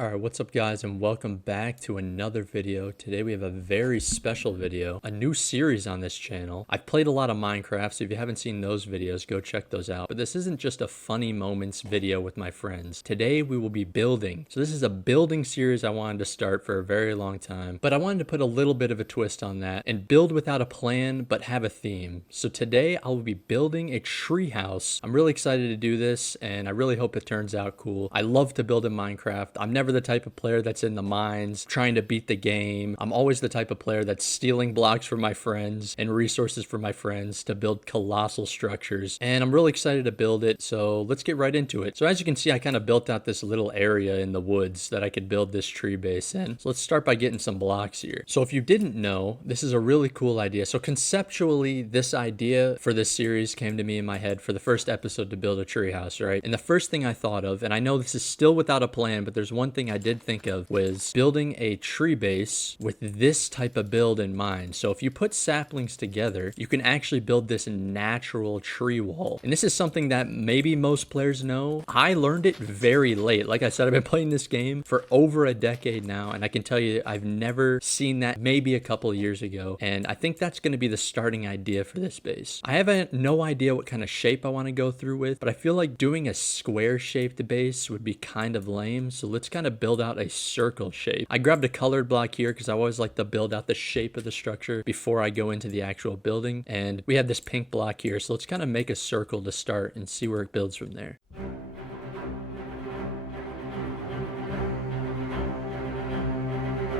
Alright, what's up guys, and welcome back to another video. Today we have a very special video, a new series on this channel. I've played a lot of Minecraft, so if you haven't seen those videos, go check those out. But this isn't just a funny moments video with my friends. Today we will be building. So this is a building series I wanted to start for a very long time, but I wanted to put a little bit of a twist on that and build without a plan, but have a theme. So today I will be building a tree house. I'm really excited to do this, and I really hope it turns out cool. I love to build in Minecraft. I'm never the type of player that's in the mines trying to beat the game. I'm always the type of player that's stealing blocks from my friends and resources from my friends to build colossal structures, and I'm really excited to build it. So let's get right into it. So as you can see, I kind of built out this little area in the woods that I could build this tree base in. So let's start by getting some blocks here. So if you didn't know, this is a really cool idea. So conceptually, this idea for this series came to me in my head for the first episode to build a tree house, right? And the first thing I thought of, and I know this is still without a plan, but there's one thing I did think of, was building a tree base with this type of build in mind. So if you put saplings together, you can actually build this natural tree wall. And this is something that maybe most players know. I learned it very late. Like I said, I've been playing this game for over a decade now, and I can tell you I've never seen that maybe a couple of years ago. And I think that's going to be the starting idea for this base. I have no idea what kind of shape I want to go through with, but I feel like doing a square shaped base would be kind of lame. So let's kind of build out a circle shape. I grabbed a colored block here because I always like to build out the shape of the structure before I go into the actual building. And we have this pink block here. So let's kind of make a circle to start and see where it builds from there.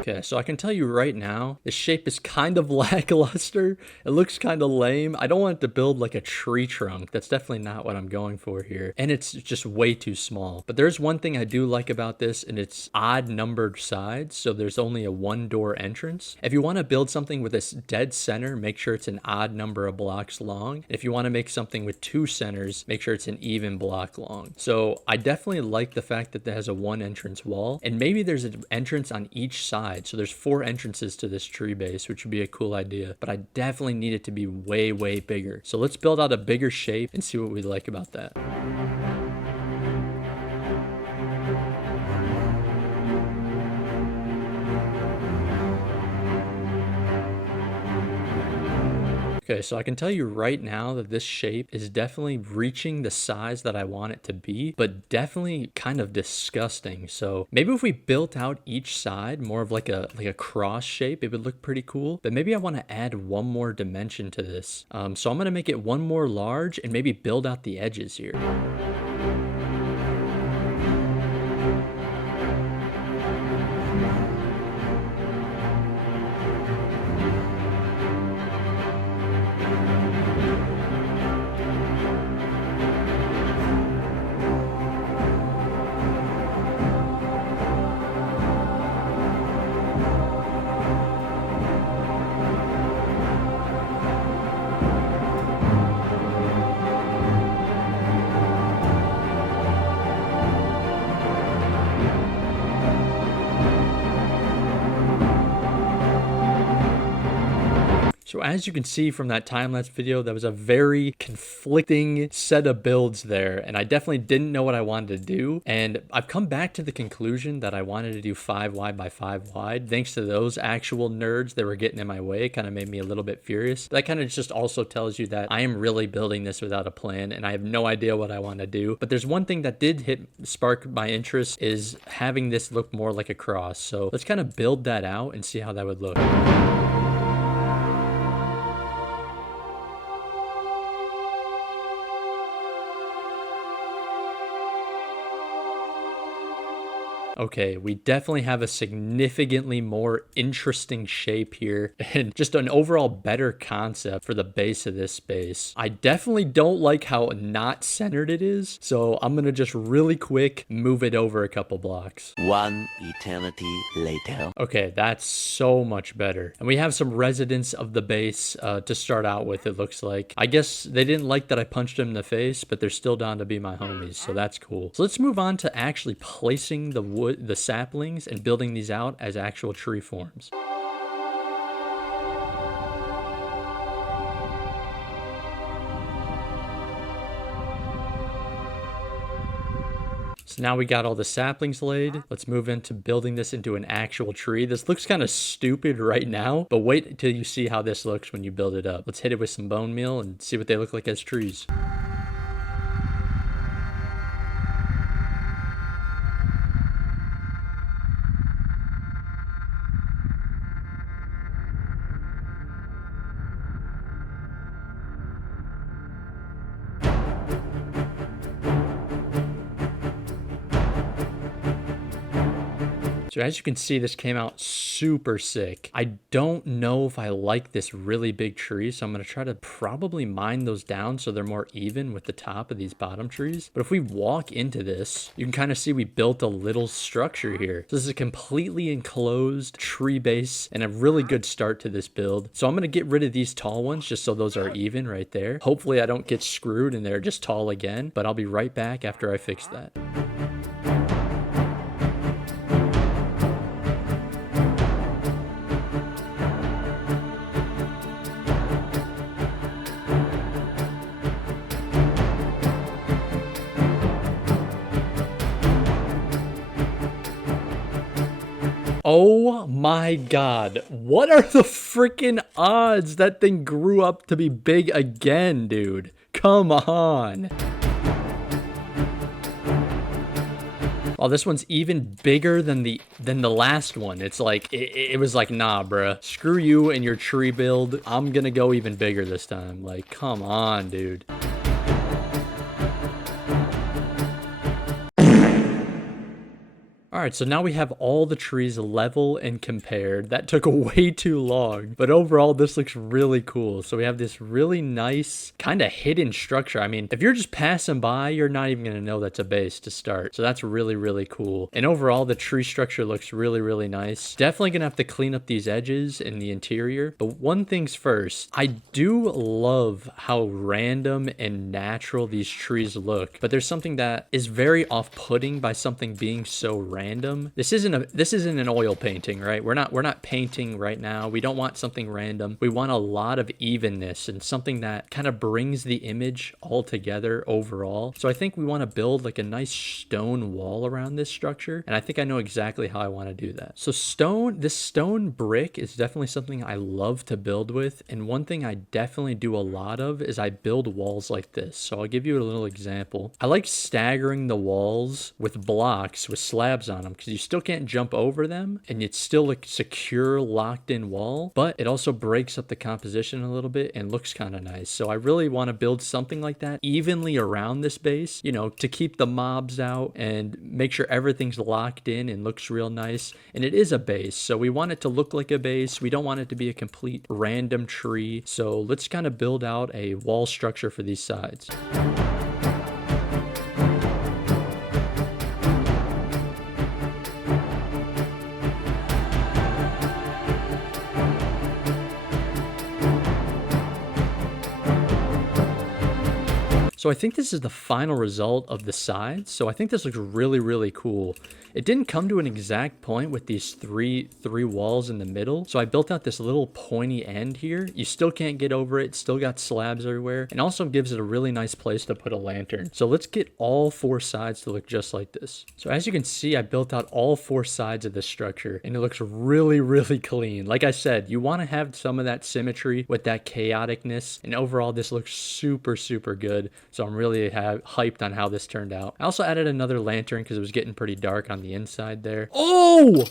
Okay, so I can tell you right now, the shape is kind of lackluster. It looks kind of lame. I don't want it to build like a tree trunk. That's definitely not what I'm going for here. And it's just way too small. But there's one thing I do like about this, and it's odd numbered sides. So there's only a one door entrance. If you want to build something with this dead center, make sure it's an odd number of blocks long. If you want to make something with two centers, make sure it's an even block long. So I definitely like the fact that it has a one entrance wall, and maybe there's an entrance on each side. So there's 4 entrances to this tree base, which would be a cool idea, but I definitely need it to be way, way bigger. So let's build out a bigger shape and see what we like about that. Okay, so I can tell you right now that this shape is definitely reaching the size that I want it to be, but definitely kind of disgusting. So maybe if we built out each side more of like a cross shape, it would look pretty cool. But maybe I want to add one more dimension to this. So I'm going to make it one more large and maybe build out the edges here. So as you can see from that time-lapse video, that was a very conflicting set of builds there, and I definitely didn't know what I wanted to do. And I've come back to the conclusion that I wanted to do 5 wide by 5 wide. Thanks to those actual nerds that were getting in my way, it kind of made me a little bit furious. That kind of just also tells you that I am really building this without a plan, and I have no idea what I want to do. But there's one thing that did spark my interest, is having this look more like a cross. So let's kind of build that out and see how that would look. Okay, we definitely have a significantly more interesting shape here and just an overall better concept for the base of this space. I definitely don't like how not centered it is, so I'm gonna just really quick move it over a couple blocks. One eternity later. Okay, that's so much better. And we have some residents of the base to start out with, it looks like. I guess they didn't like that I punched them in the face, but they're still down to be my homies, so that's cool. So let's move on to actually placing the saplings and building these out as actual tree forms. So now we got all the saplings laid. Let's move into building this into an actual tree. This looks kind of stupid right now, but wait until you see how this looks when you build it up. Let's hit it with some bone meal and see what they look like as trees. So as you can see, this came out super sick. I don't know if I like this really big tree, so I'm going to try to probably mine those down so they're more even with the top of these bottom trees. But if we walk into this, you can kind of see we built a little structure here. So this is a completely enclosed tree base and a really good start to this build. So I'm going to get rid of these tall ones just so those are even right there. Hopefully I don't get screwed and they're just tall again, but I'll be right back after I fix that. Oh my god, what are the freaking odds that thing grew up to be big again, dude? Come on. Oh, this one's even bigger than the last one. It's like, it was like, nah, bruh. Screw you and your tree build. I'm gonna go even bigger this time. Like, come on, dude. All right, so now we have all the trees level and compared. That took way too long, but overall this looks really cool. So we have this really nice kind of hidden structure. I mean, if you're just passing by, you're not even gonna know that's a base to start. So that's really, really cool. And overall, the tree structure looks really, really nice. Definitely gonna have to clean up these edges in the interior. But one thing's first, I do love how random and natural these trees look, but there's something that is very off-putting by something being so random. This isn't an oil painting, right? We're not painting right now. We don't want something random. We want a lot of evenness and something that kind of brings the image all together overall. So I think we want to build like a nice stone wall around this structure, and I think I know exactly how I want to do that. So this stone brick is definitely something I love to build with, and one thing I definitely do a lot of is I build walls like this. So I'll give you a little example. I like staggering the walls with blocks with slabs on them because you still can't jump over them and it's still like secure locked in wall, but it also breaks up the composition a little bit and looks kind of nice. So I really want to build something like that evenly around this base, you know, to keep the mobs out and make sure everything's locked in and looks real nice. And it is a base, so we want it to look like a base. We don't want it to be a complete random tree. So let's kind of build out a wall structure for these sides. So I think this is the final result of the sides. So I think this looks really, really cool. It didn't come to an exact point with these three walls in the middle. So I built out this little pointy end here. You still can't get over it. Still got slabs everywhere. And also gives it a really nice place to put a lantern. So let's get all four sides to look just like this. So as you can see, I built out all four sides of this structure and it looks really, really clean. Like I said, you want to have some of that symmetry with that chaoticness. And overall, this looks super, super good. So I'm really hyped on how this turned out. I also added another lantern because it was getting pretty dark on the inside there. Oh!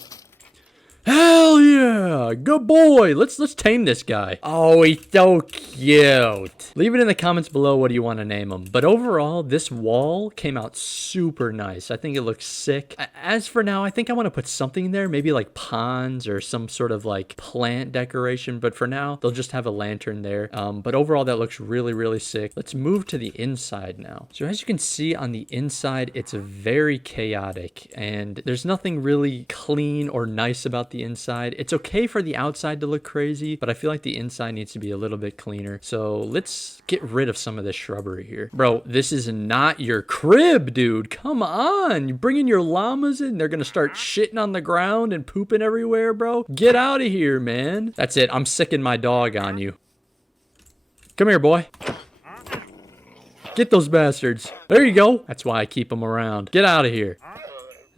Hell yeah! Good boy! Let's tame this guy. Oh, he's so cute. Leave it in the comments below what do you want to name him. But overall, this wall came out super nice. I think it looks sick. As for now, I think I want to put something there. Maybe like ponds or some sort of like plant decoration. But for now, they'll just have a lantern there. But overall, that looks really, really sick. Let's move to the inside now. So as you can see on the inside, it's very chaotic. And there's nothing really clean or nice about the inside. It's okay for the outside to look crazy, but I feel like the inside needs to be a little bit cleaner. So let's get rid of some of this shrubbery here. Bro, this is not your crib, dude. Come on. You're bringing your llamas in. They're going to start shitting on the ground and pooping everywhere, bro. Get out of here, man. That's it. I'm sicking my dog on you. Come here, boy. Get those bastards. There you go. That's why I keep them around. Get out of here.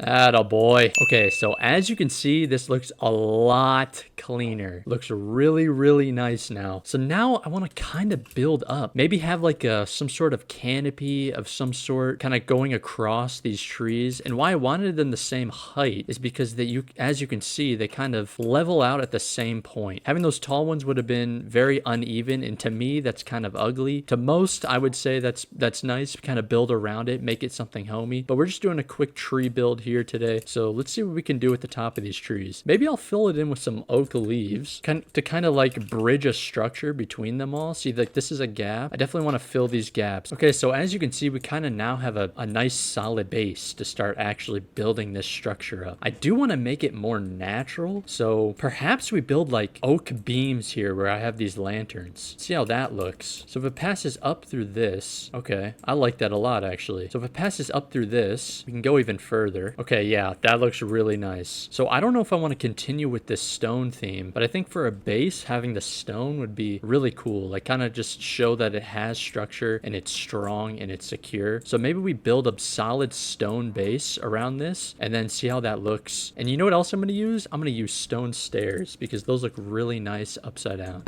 Atta boy. Okay, so as you can see, this looks a lot cleaner. Looks really, really nice now. So now I want to kind of build up. Maybe have like some sort of canopy of some sort kind of going across these trees. And why I wanted them the same height is because as you can see, they kind of level out at the same point. Having those tall ones would have been very uneven, and to me, that's kind of ugly. To most, I would say that's nice. Kind of build around it, make it something homey. But we're just doing a quick tree build here today, so let's see what we can do at the top of these trees. Maybe I'll fill it in with some oak leaves to kind of like bridge a structure between them all. See, like this is a gap. I definitely want to fill these gaps. Okay, so as you can see, we kind of now have a nice solid base to start actually building this structure up. I do want to make it more natural, so perhaps we build like oak beams here where I have these lanterns. See how that looks. So if it passes up through this, okay, I like that a lot actually. So if it passes up through this, we can go even further. Okay, yeah, that looks really nice. So I don't know if I want to continue with this stone theme, but I think for a base, having the stone would be really cool. Like kind of just show that it has structure and it's strong and it's secure. So maybe we build a solid stone base around this and then see how that looks. And you know what else I'm going to use? I'm going to use stone stairs because those look really nice upside down.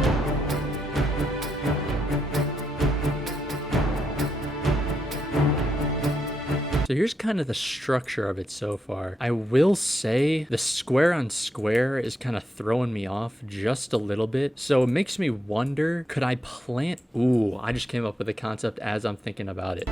So here's kind of the structure of it so far. I will say the square on square is kind of throwing me off just a little bit. So it makes me wonder, could I plant? Ooh, I just came up with a concept as I'm thinking about it.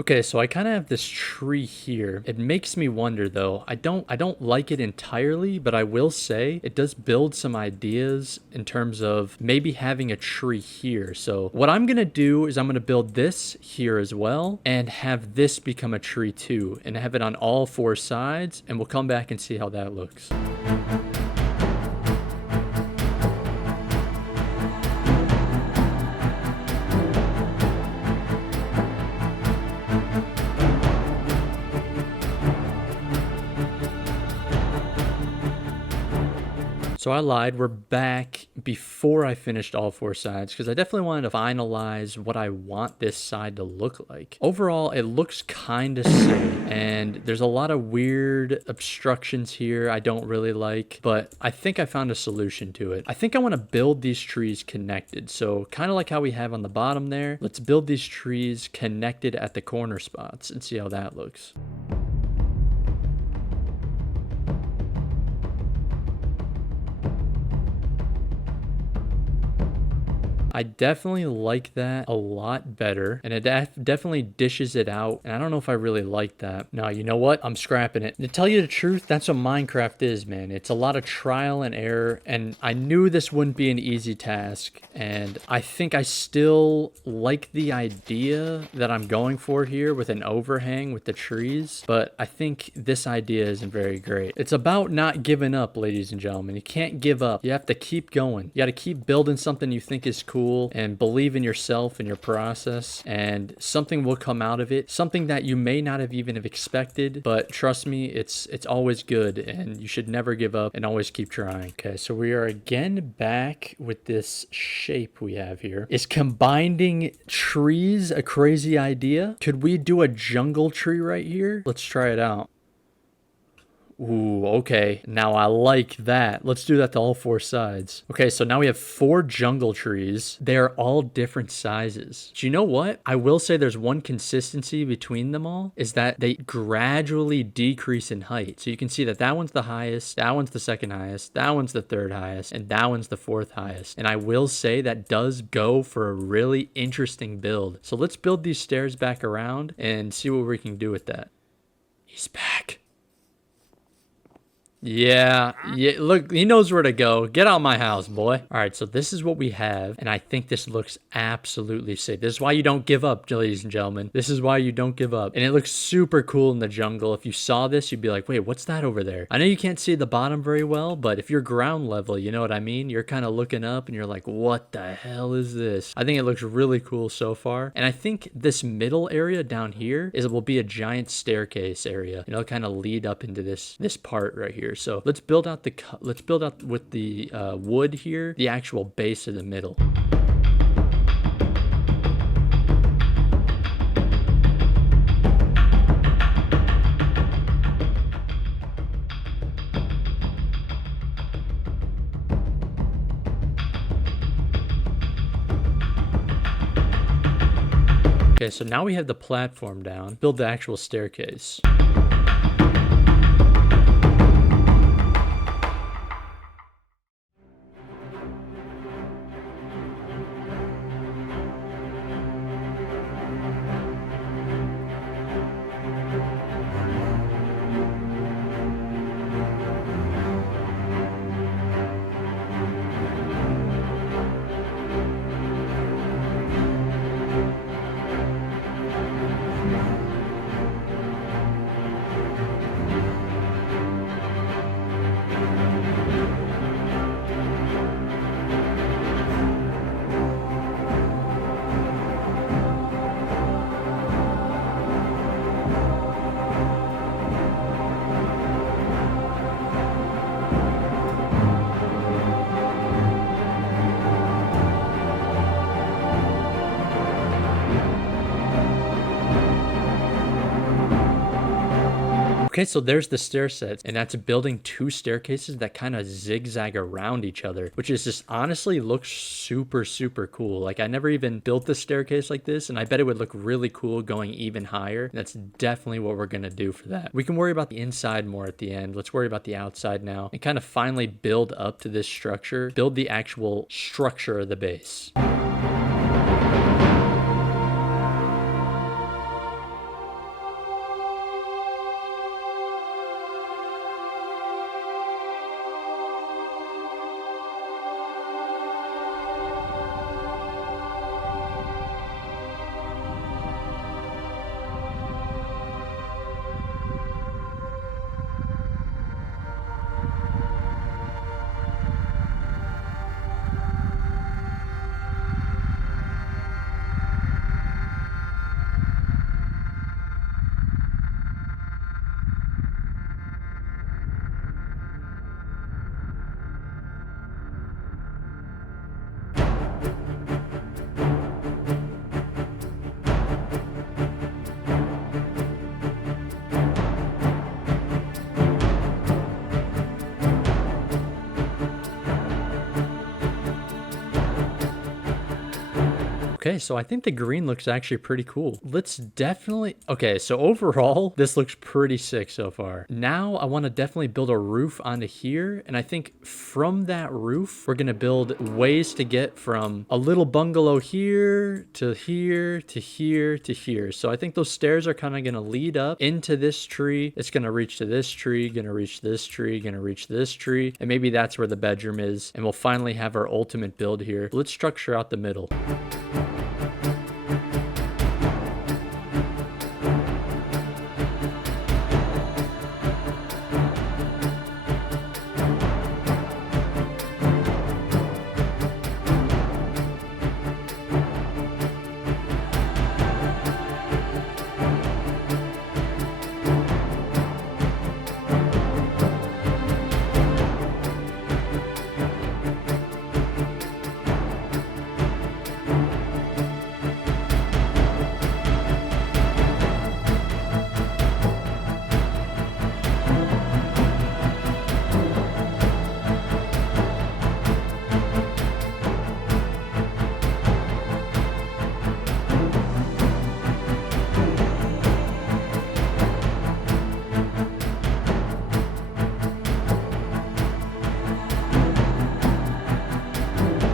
Okay, so I kind of have this tree here. It makes me wonder though. I don't like it entirely, but I will say it does build some ideas in terms of maybe having a tree here. So what I'm gonna do is I'm gonna build this here as well and have this become a tree too and have it on all four sides, and we'll come back and see how that looks. So I lied, we're back before I finished all four sides because I definitely wanted to finalize what I want this side to look like. Overall, it looks kind of silly and there's a lot of weird obstructions here I don't really like, but I think I found a solution to it. I think I want to build these trees connected. So kind of like how we have on the bottom there, let's build these trees connected at the corner spots and see how that looks. I definitely like that a lot better, and it definitely dishes it out, and I don't know if I really like that. No, you know what? I'm scrapping it. To tell you the truth, that's what Minecraft is, man. It's a lot of trial and error, and I knew this wouldn't be an easy task, and I think I still like the idea that I'm going for here with an overhang with the trees, but I think this idea isn't very great. It's about not giving up, ladies and gentlemen. You can't give up. You have to keep going. You got to keep building something you think is cool and believe in yourself and your process, and something will come out of it, something that you may not have even have expected, but trust me, it's always good, and you should never give up and always keep trying. Okay, so we are again back with this shape we have here. Is combining trees a crazy idea? Could we do a jungle tree right here? Let's try it out. Ooh, okay. Now I like that. Let's do that to all four sides. Okay, so now we have 4 jungle trees. They are all different sizes. Do you know what? I will say there's one consistency between them all, is that they gradually decrease in height. So you can see that that one's the highest, that one's the second highest, that one's the third highest, and that one's the fourth highest. And I will say that does go for a really interesting build. So let's build these stairs back around and see what we can do with that. He's back. Yeah, look, he knows where to go. Get out my house, boy. All right, so this is what we have, and I think this looks absolutely sick. This is why you don't give up, ladies and gentlemen. This is why you don't give up. And it looks super cool in the jungle. If you saw this, you'd be like, wait, what's that over there? I know you can't see the bottom very well, but if you're ground level, you know what I mean? You're kind of looking up and you're like, what the hell is this? I think it looks really cool so far. And I think this middle area down here will be a giant staircase area. It'll kind of lead up into this part right here. So let's build out with the wood here, the actual base of the middle. Okay, so now we have the platform down. Build the actual staircase. Okay, so there's the stair set, and that's building 2 staircases that kind of zigzag around each other, which is just honestly looks super, super cool. Like I never even built the staircase like this, and I bet it would look really cool going even higher. And that's definitely what we're gonna do for that. We can worry about the inside more at the end. Let's worry about the outside now and kind of finally build up to this structure, build the actual structure of the base. Okay, so I think the green looks actually pretty cool. Let's definitely... Okay, so overall, this looks pretty sick so far. Now, I want to definitely build a roof onto here, and I think from that roof, we're going to build ways to get from a little bungalow here to here to here to here. So I think those stairs are kind of going to lead up into this tree. It's going to reach to this tree, going to reach this tree, going to reach this tree, and maybe that's where the bedroom is, and we'll finally have our ultimate build here. Let's structure out the middle.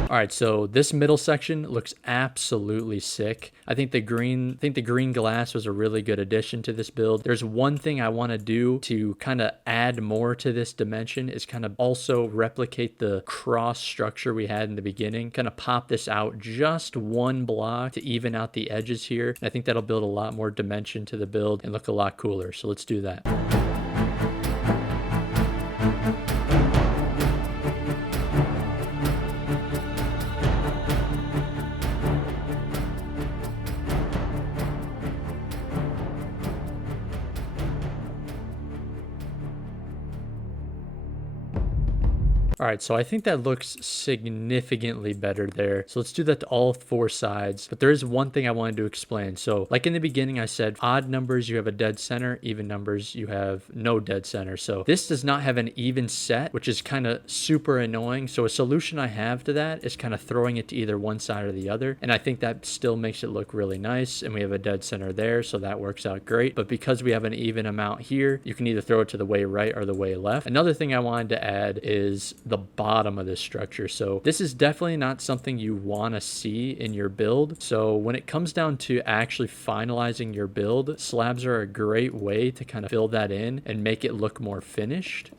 All right, so this middle section looks absolutely sick. I think the green glass was a really good addition to this build. There's one thing I want to do to kind of add more to this dimension is kind of also replicate the cross structure we had in the beginning. Kind of pop this out just one block to even out the edges here. And I think that'll build a lot more dimension to the build and look a lot cooler. So let's do that. All right, so I think that looks significantly better there. So let's do that to all 4 sides. But there is one thing I wanted to explain. So like in the beginning, I said odd numbers, you have a dead center. Even numbers, you have no dead center. So this does not have an even set, which is kind of super annoying. So a solution I have to that is kind of throwing it to either one side or the other. And I think that still makes it look really nice. And we have a dead center there, so that works out great. But because we have an even amount here, you can either throw it to the way right or the way left. Another thing I wanted to add is the bottom of this structure. So this is definitely not something you want to see in your build. So when it comes down to actually finalizing your build, slabs are a great way to kind of fill that in and make it look more finished.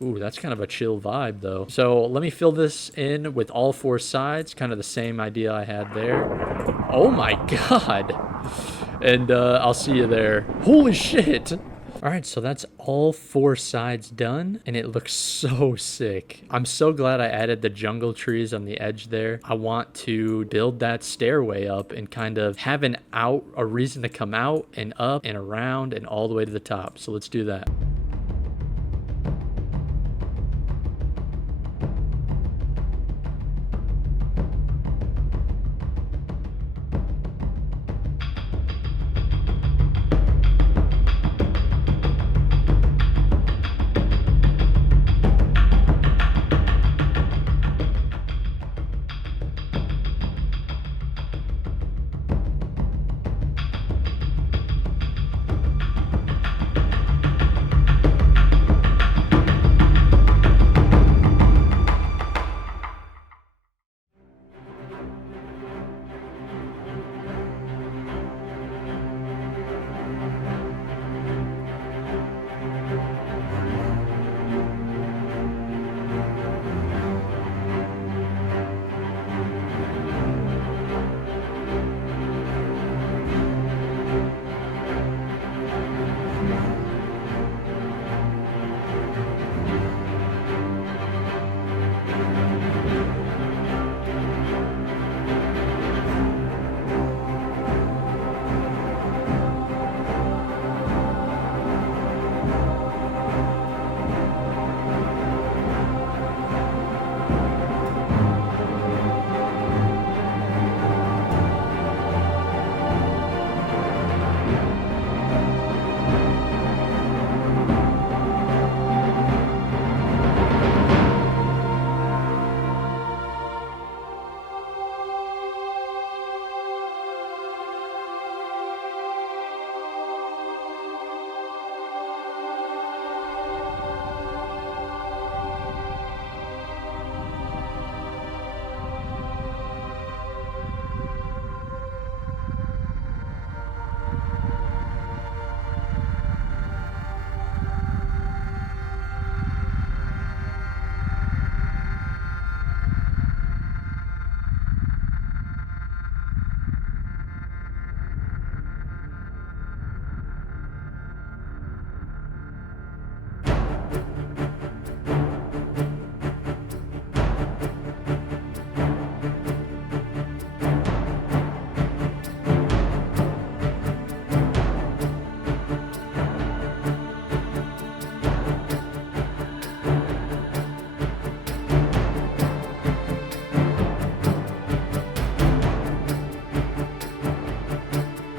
Ooh, that's kind of a chill vibe though. So let me fill this in with all 4 sides, kind of the same idea I had there. Oh my God. And I'll see you there. Holy shit. All right, so that's all 4 sides done, and it looks so sick. I'm so glad I added the jungle trees on the edge there. I want to build that stairway up and kind of have a reason to come out and up and around and all the way to the top. So let's do that.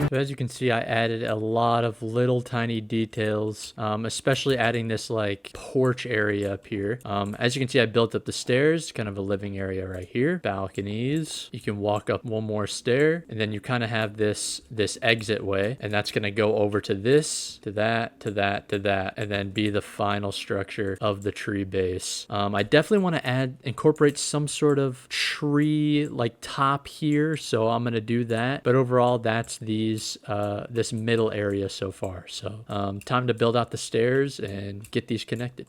So as you can see, I added a lot of little tiny details, especially adding this like porch area up here. As you can see, I built up the stairs, kind of a living area right here, balconies. You can walk up one more stair, and then you kind of have this exit way, and that's going to go over to this, to that, to that, to that, and then be the final structure of the tree base. I definitely want to incorporate some sort of tree like top here, so I'm going to do that. But overall, that's this middle area so far. So time to build out the stairs and get these connected.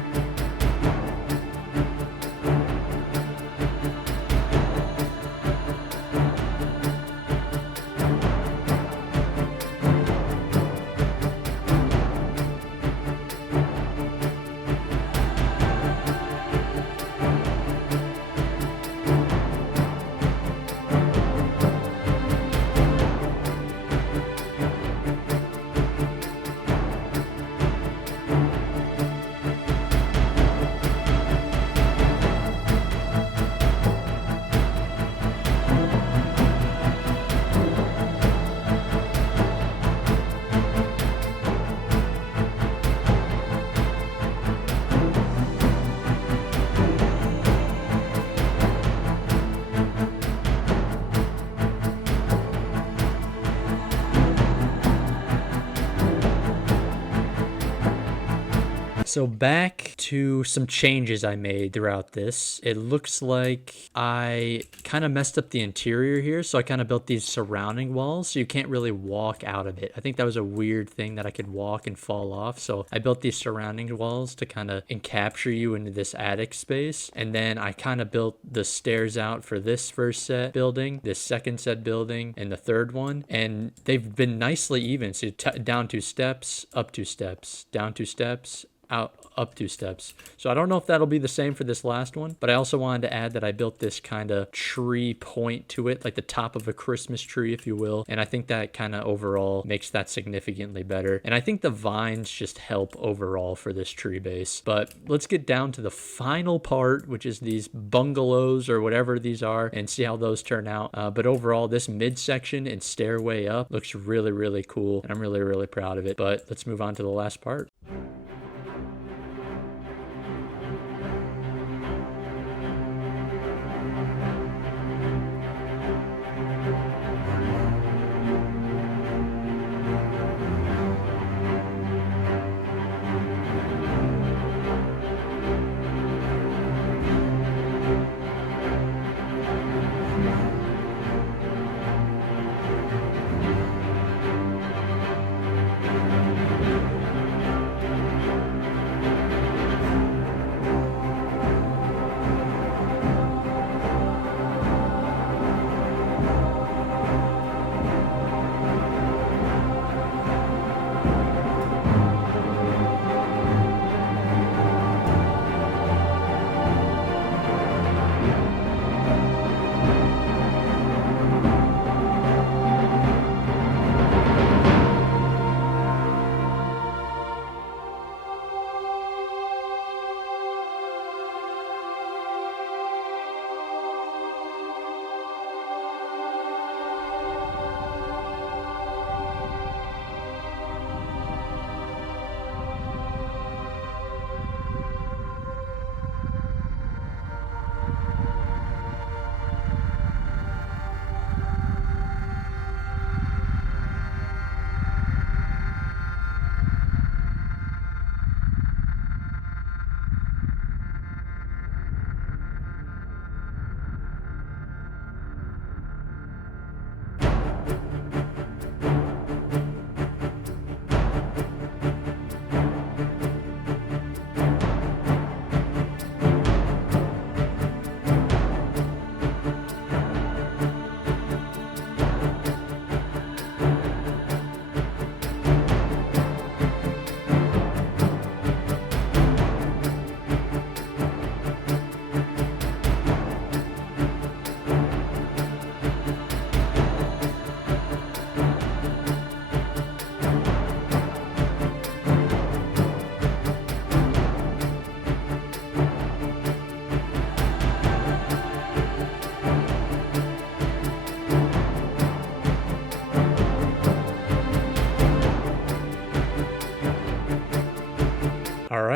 So back to some changes I made throughout this. It looks like I kind of messed up the interior here. So I kind of built these surrounding walls so you can't really walk out of it. I think that was a weird thing that I could walk and fall off. So I built these surrounding walls to kind of encapture you into this attic space. And then I kind of built the stairs out for this first set building, this second set building, and the third one. And they've been nicely even. So down 2 steps, up 2 steps, down 2 steps, up 2 steps. So I don't know if that'll be the same for this last one, but I also wanted to add that I built this kind of tree point to it, like the top of a Christmas tree, if you will. And I think that kind of overall makes that significantly better. And I think the vines just help overall for this tree base. But let's get down to the final part, which is these bungalows or whatever these are, and see how those turn out. But overall, this midsection and stairway up looks really, really cool. And I'm really, really proud of it. But let's move on to the last part.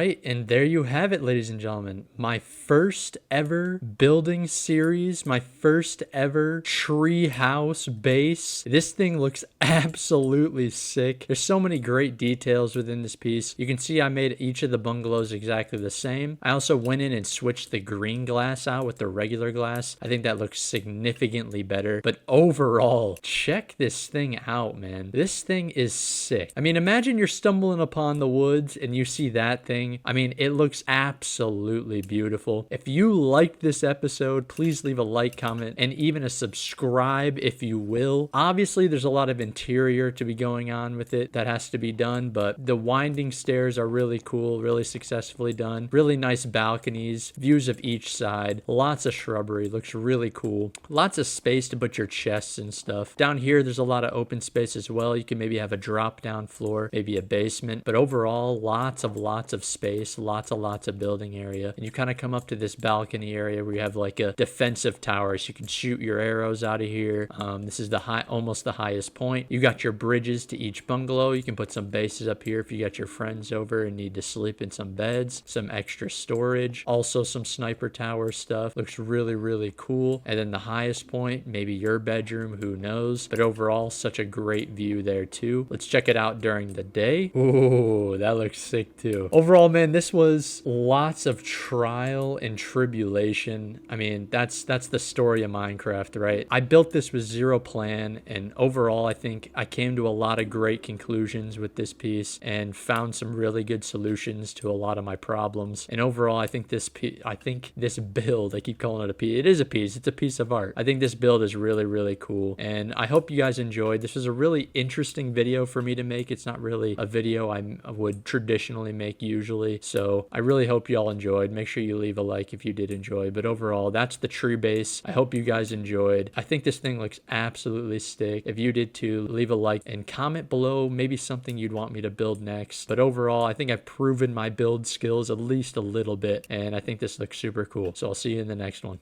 right, and there you have it, ladies and gentlemen. My first ever building series, my first ever tree house base. This thing looks absolutely sick. There's so many great details within this piece. You can see I made each of the bungalows exactly the same. I also went in and switched the green glass out with the regular glass. I think that looks significantly better. But overall, check this thing out, man. This thing is sick. I mean, imagine you're stumbling upon the woods and you see that thing. I mean, it looks absolutely beautiful. If you liked this episode, please leave a like, comment, and even a subscribe if you will. Obviously, there's a lot of interior to be going on with it that has to be done, but the winding stairs are really cool, really successfully done. Really nice balconies, views of each side, lots of shrubbery, looks really cool. Lots of space to put your chests and stuff. Down here, there's a lot of open space as well. You can maybe have a drop down floor, maybe a basement, but overall, lots of space, lots of building area. And you kind of come up to this balcony area where you have like a defensive tower, so you can shoot your arrows out of here. This is almost the highest point. You got your bridges to each bungalow. You can put some bases up here if you got your friends over and need to sleep in some beds, some extra storage, also some sniper tower stuff. Looks really cool. And then the highest point, maybe your bedroom, who knows, but overall, such a great view there too. Let's check it out during the day. Ooh, that looks sick too. Overall, man, this was lots of trial and tribulation. I mean, that's the story of Minecraft, right? I built this with zero plan, and overall, I think I came to a lot of great conclusions with this piece and found some really good solutions to a lot of my problems. And overall, I think this build, I keep calling it a piece. It is a piece. It's a piece of art. I think this build is really cool, and I hope you guys enjoyed. This was a really interesting video for me to make. It's not really a video I would traditionally make usually, so I really hope you all enjoyed. Make sure you leave a like if you did enjoy. But overall, that's the tree base. I hope you guys enjoyed. I think this thing looks absolutely sick. If you did too, leave a like and comment below maybe something you'd want me to build next. But overall, I think I've proven my build skills at least a little bit, and I think this looks super cool. So I'll see you in the next one.